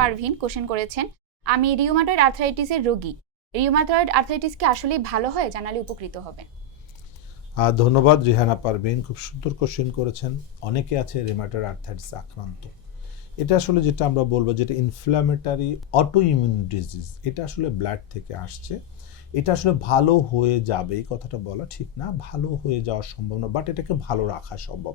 Parvin question করেছেন, আমি rheumatoid আর্থ্রাইটিসের রোগী। রিউমাটয়েড আর্থ্রাইটিস কি আসলে ভালো হয়? জানালে উপকৃত হবেন। ধন্যবাদ রিহানা পারভিন, খুব সুন্দর কোশ্চেন করেছেন। অনেকে আছে রিউমাটয়েড আর্থ্রাইটিসে আক্রান্ত। এটা আসলে যেটা আমরা বলবো, যেটা ইনফ্ল্যামেটারি অটো ইমিউন ডিজিজ, এটা আসলে ব্লাড থেকে আসছে। এটা আসলে ভালো হয়ে যাবে এই কথাটা বলা ঠিক না, ভালো হয়ে যাওয়া সম্ভব না, বাট এটাকে ভালো রাখা সম্ভব।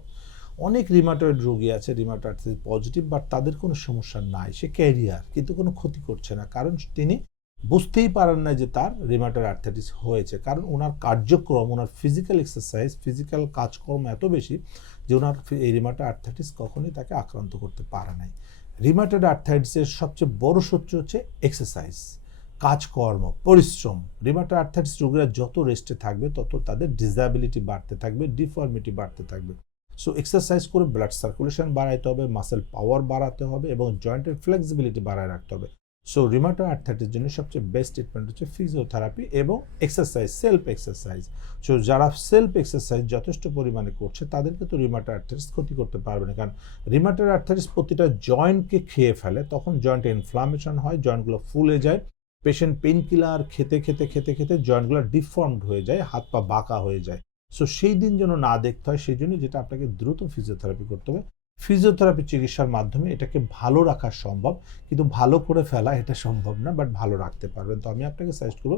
অনেক রিউমাটয়েড রোগী আছে রিউমাটয়েড আর্থ্রাইটিস পজিটিভ, বাট তাদের কোনো সমস্যা নাই, সে ক্যারিয়ার, কিন্তু কোনো ক্ষতি করছে না, কারণ তিনি বুঝতেই পারেন না যে তার রিউমাটয়েড আর্থ্রাইটিস হয়েছে, কারণ ওনার কার্যক্রম, ওনার ফিজিক্যাল এক্সারসাইজ, ফিজিক্যাল কাজকর্ম এত বেশি যে ওনার এই রিউমাটয়েড আর্থ্রাইটিস কখনোই তাকে আক্রান্ত করতে পারে নাই। রিউমাটয়েড আর্থ্রাইটিসের সবচেয়ে বড় শত্রু হচ্ছে এক্সারসাইজ, কাজকর্ম, পরিশ্রম। রিউমাটয়েড আর্থ্রাইটিস রোগীরা যত রেস্টে থাকবে তত তাদের ডিসএবিলিটি বাড়তে থাকবে, ডিফর্মিটি বাড়তে থাকবে। সো এক্সারসাইজ করে ব্লাড সার্কুলেশন বাড়াইতে হবে, মাসেল পাওয়ার বাড়াতে হবে এবং জয়েন্টের ফ্লেক্সিবিলিটি বাড়ায় রাখতে হবে। সো রিউমাটয়েড আর্থ্রাইটিসের জন্য সবচেয়ে বেস্ট ট্রিটমেন্ট হচ্ছে ফিজিওথেরাপি এবং এক্সারসাইজ, সেলফ এক্সারসাইজ। সো যারা সেলফ এক্সারসাইজ যথেষ্ট পরিমাণে করছে তাদেরকে তো রিউমাটয়েড আর্থ্রাইটিস ক্ষতি করতে পারবে না, কারণ রিউমাটয়েড আর্থ্রাইটিস প্রতিটা জয়েন্টকে খেয়ে ফেলে, তখন জয়েন্টে ইনফ্লামেশন হয়, জয়েন্টগুলো ফুলে যায়, পেশেন্ট পেন কিলার খেতে খেতে খেতে খেতে জয়েন্টগুলো ডিফর্মড হয়ে যায়, হাত পা বাঁকা হয়ে যায়। সো সেই দিন যেন না দেখতে হয়, সেই জন্য যেটা আপনাকে দ্রুত ফিজিওথেরাপি করতে হবে। ফিজিওথেরাপি চিকিৎসার মাধ্যমে এটাকে ভালো রাখা সম্ভব, কিন্তু ভালো করে ফেলা এটা সম্ভব না, বাট ভালো রাখতে পারবেন। তো আমি আপনাকে সাজেস্ট করব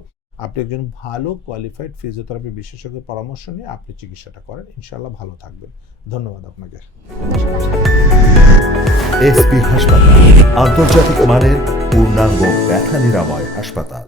আপনি একজন ভালো কোয়ালিফাইড ফিজিওথেরাপি বিশেষজ্ঞের পরামর্শ নিয়ে আপনি চিকিৎসাটা করেন, ইনশাআল্লাহ ভালো থাকবেন। ধন্যবাদ আপনাকে। এসপি হাসপাতাল, আন্তর্জাতিক মানের পূর্ণাঙ্গ ব্যথা নিরাময় হাসপাতাল।